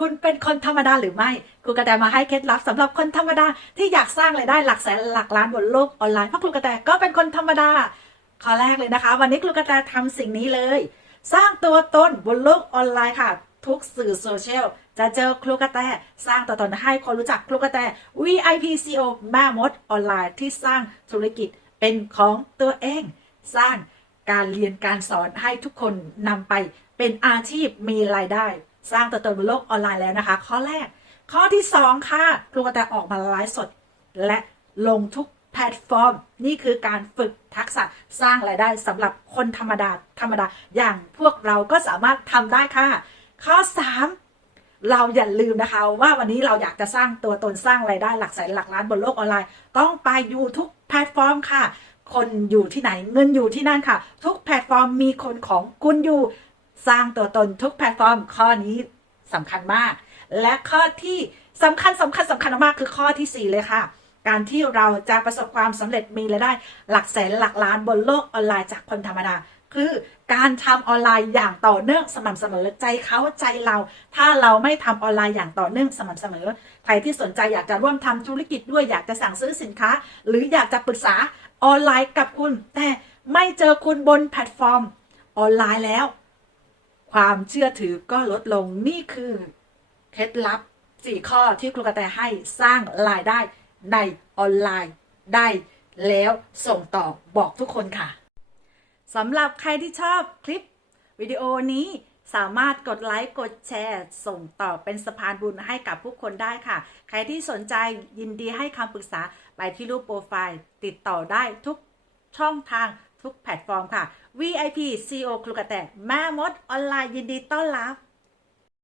คุณเป็นคนธรรมดาหรือไม่ครูกระแตมาให้เคล็ดลับสำหรับคนธรรมดาที่อยากสร้างรายได้หลักแสนหลักล้านบนโลกออนไลน์เพราะครูกระแตก็เป็นคนธรรมดาข้อแรกเลยนะคะ วันนี้ครูกระแตทำสิ่งนี้เลย สร้างตัวตนบนโลกออนไลน์ค่ะ ทุกสื่อโซเชียลจะเจอครูกระแตสร้างตัวตนให้คนรู้จักครูกระแต VIPCO แม่มดออนไลน์ที่สร้างธุรกิจเป็นของตัวเอง สร้างการเรียนการสอนให้ทุกคนนำไปเป็นอาชีพมีรายได้ สร้างตัวตนบนโลกออนไลน์แล้วนะคะ ข้อแรก ข้อที่สองค่ะครูกระแตออกมาไลฟ์สด และลงทุกแพลตฟอร์ม นี่คือการฝึกทักษะสร้างรายได้สำหรับคนธรรมดาธรรมดา อย่างพวกเราก็สามารถทำได้ค่ะ ข้อ 3เราอย่าลืมนะคะว่าวันนี้เราอยากจะสร้างตัวตนสร้างรายได้หลักแสนหลักล้านบนโลกออนไลน์ ต้องไปอยู่ทุกแพลตฟอร์มค่ะ คนอยู่ที่ไหนเงินอยู่ที่นั่นค่ะ ทุกแพลตฟอร์มมีคนของคุณอยู่ สร้างตัวตนทุกแพลตฟอร์ม ข้อนี้สำคัญมาก และข้อที่สำคัญสำคัญสำคัญมากคือข้อทีสี่ 4 เลยค่ะ การที่เราจะประสบความสำเร็จมีรายได้ หลักแสนหลักล้านบนโลกออนไลน์จากคนธรรมดาคือการทำออนไลน์อย่างต่อเนื่องสม่ำเสมอใจเขาใจเรา ถ้าเราไม่ทำออนไลน์อย่างต่อเนื่องสม่ำเสมอ ใครที่สนใจอยากจะร่วมทำธุรกิจด้วยอยากจะสั่งซื้อสินค้า หรืออยากจะปรึกษาออนไลน์กับคุณ แต่ไม่เจอคุณบนแพลตฟอร์มออนไลน์แล้ว ความเชื่อถือก็ลดลงนี่คือเคล็ดลับ 4 ข้อที่ครูกระแตให้สร้างรายได้ในออนไลน์ได้แล้วส่งต่อบอกทุกคนค่ะสำหรับใครที่ชอบคลิปวิดีโอนี้สามารถกดไลค์ กดแชร์ ส่งต่อเป็นสะพานบุญให้กับผู้คนได้ค่ะ ใครที่สนใจยินดีให้คำปรึกษา ไปที่รูปโปรไฟล์ ติดต่อได้ทุกช่องทาง ทุกแพลตฟอร์มค่ะ VIP CEO ครูกระแตแม่มดออนไลน์ยินดีต้อนรับ